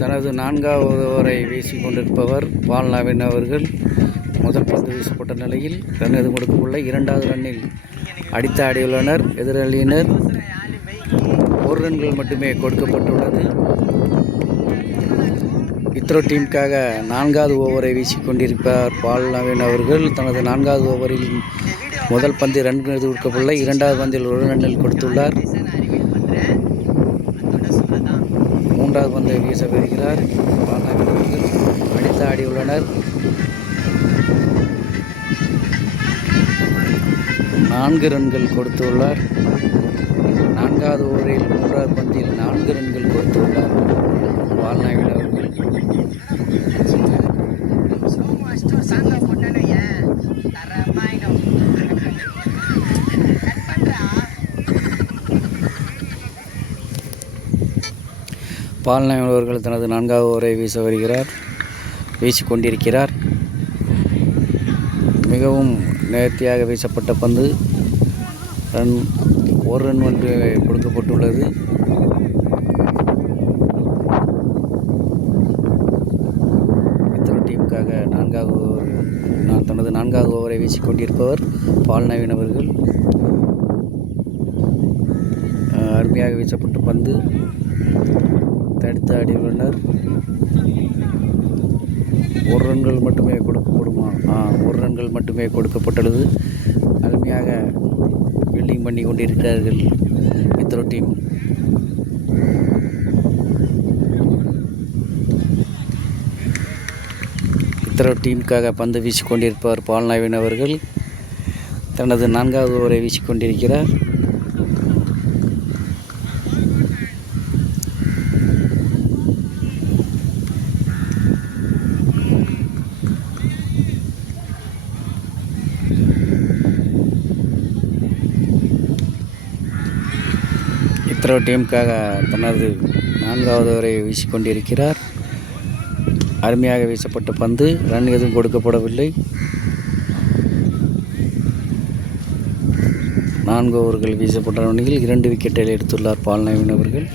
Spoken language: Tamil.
தனது 4வது ஓவரை வீசிக்கொண்டிருப்பவர் பால் நவீன் அவர்கள். முதல் பந்து வீசப்பட்ட நிலையில் ரன் எதுவும் கொடுக்கவில்லை. 2வது ரன்னில் அடித்து ஆடியுள்ளனர் எதிராளியினர். 1 ரன்கள் மட்டுமே கொடுக்கப்பட்டுள்ளது. இத்ரோ டீமுக்காக 4வது ஓவரை வீசிக்கொண்டிருப்பார் பால் நவீன் அவர்கள். தனது 4வது ஓவரில் முதல் பந்தில் ரன் எதுவும் கொடுக்கவில்லை. 2வது பந்தில் 1 ரன்னில் கொடுத்துள்ளார். 3வது பந்தை வீச வருகிறார் பால் நவீன் அவர்கள். அடித்து ஆடியுள்ளனர். 4 ரன்கள் கொடுத்துள்ளார். 4வது ஓவரில் 3வது பந்தில் 4 ரன்கள் கொடுத்துள்ளார் பால் நவீன் அவர்கள். பால் நவீன் அவர்கள் தனது 4வது ஓவரை வீசிக்கொண்டிருக்கிறார். மிகவும் நேர்த்தியாக வீசப்பட்ட பந்து. 1 ரன் ஒன்று கொடுக்கப்பட்டுள்ளது. இத்ரோ டீமுக்காக தனது 4வது ஓவரை வீசிக்கொண்டிருப்பவர் பால் நவீன் அவர்கள். அருமையாக வீசப்பட்ட பந்து. தடுத்து ஆடியுள்ளனர். 1 ரன்கள் மட்டுமே கொடுக்கப்படுமா? 1 ரன்கள் மட்டுமே கொடுக்கப்பட்டுள்ளது. அருமையாக ஃபீல்டிங் பண்ணி கொண்டிருக்கிறார்கள் இத்ரோ டீம். இத்ரோ டீமுக்காக பந்து வீசிக்கொண்டிருப்பவர் பால் நவீன் அவர்கள். தனது 4வது ஓவரை வீசிக்கொண்டிருக்கிறார். இத்ரோ டீமுக்காக தனது 4வது ஓவரை வீசிக்கொண்டிருக்கிறார். அருமையாக வீசப்பட்ட பந்து. ரன் எதுவும் கொடுக்கப்படவில்லை. 4 ஓவர்கள் வீசப்பட்ட நிலையில் 2 விக்கெட்டை எடுத்துள்ளார் பால் நவீன் அவர்கள்.